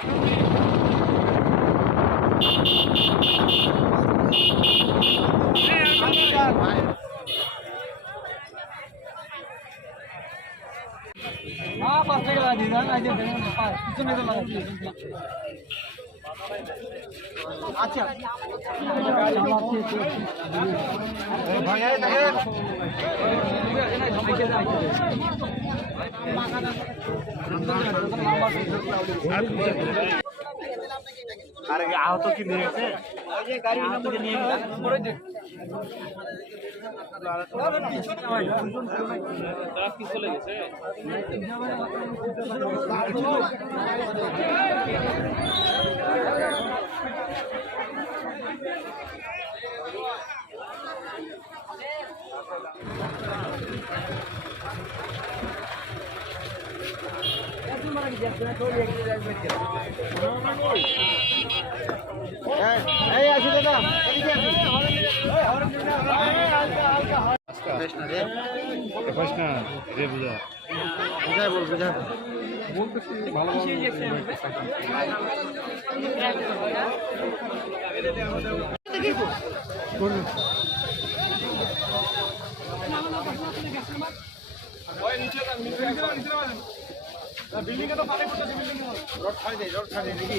हाँ 5 টাকা লাগি না আই যে পিছনে তো লাগাচ্ছি আচ্ছা ভাই এই দেখেন আরে আহত কি নিয়ে গেছে ওই যে গাড়ি নম্বর নিয়ে গেছে পরে যে তারা কি চলে গেছে এই আসি দাদা এদিকে আসি প্রশ্ন রে বুঝা বুঝাই বল বুঝাই বলতেছি ভালো বিল্ডিং এ তো পানি পড়তেছে বিল্ডিং এ রড ছাড়ি দে দেখি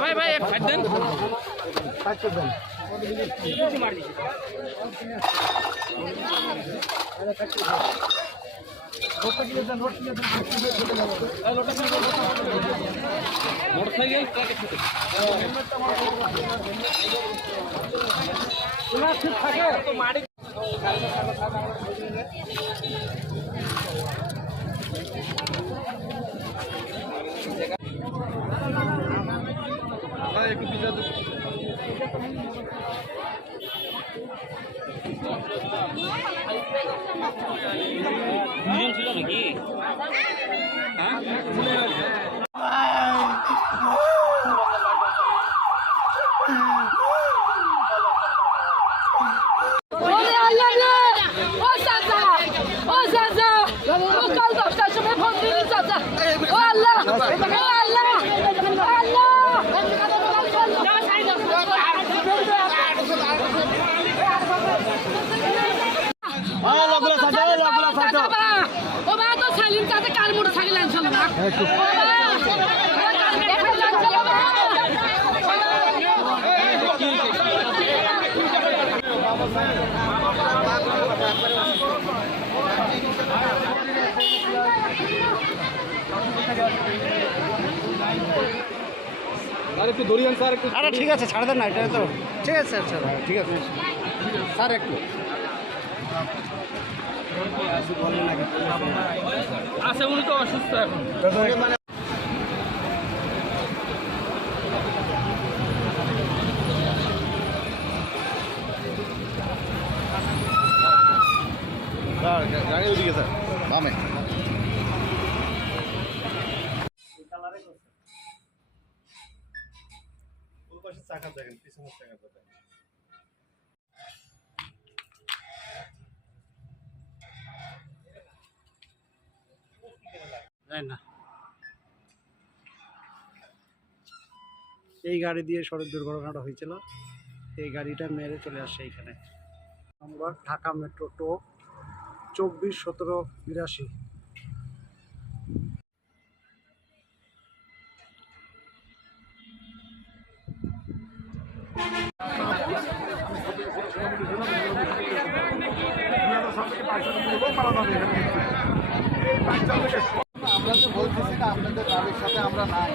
ভাই ভাই এক ফাইট দেন ফাইট কর দেন কিছু মার দিছি রোডটা কি দেন রোড কি দেন এই রোডটা কি মোটরসাইকেল ট্রাকে ছুটে ওনা ঠিক থাকে তো মারি ভাই একটু পিছা দুজন ছিল নাকি হ্যাঁ আর একটু দড়িয়ান স্যার একটু আরে ঠিক আছে ছাড় দেন না এটা তো ঠিক আছে স্যার স্যার ঠিক আছে স্যার একটু আছে উনি তো অসুস্থ এখন স্যার গাড়ি ওইদিকে স্যার বামে চাকা দেখেন পিছনের চাকা দেখেন না এই গাড়ি দিয়ে সড়ক দুর্ঘটনাটা হয়েছিল এই গাড়িটা মেরে চলে আসছে এইখানে নম্বর ঢাকা মেট্রো টো 24-17-82 আমরা তো বলতেছি না আপনাদের দাবির সাথে আমরা নাই।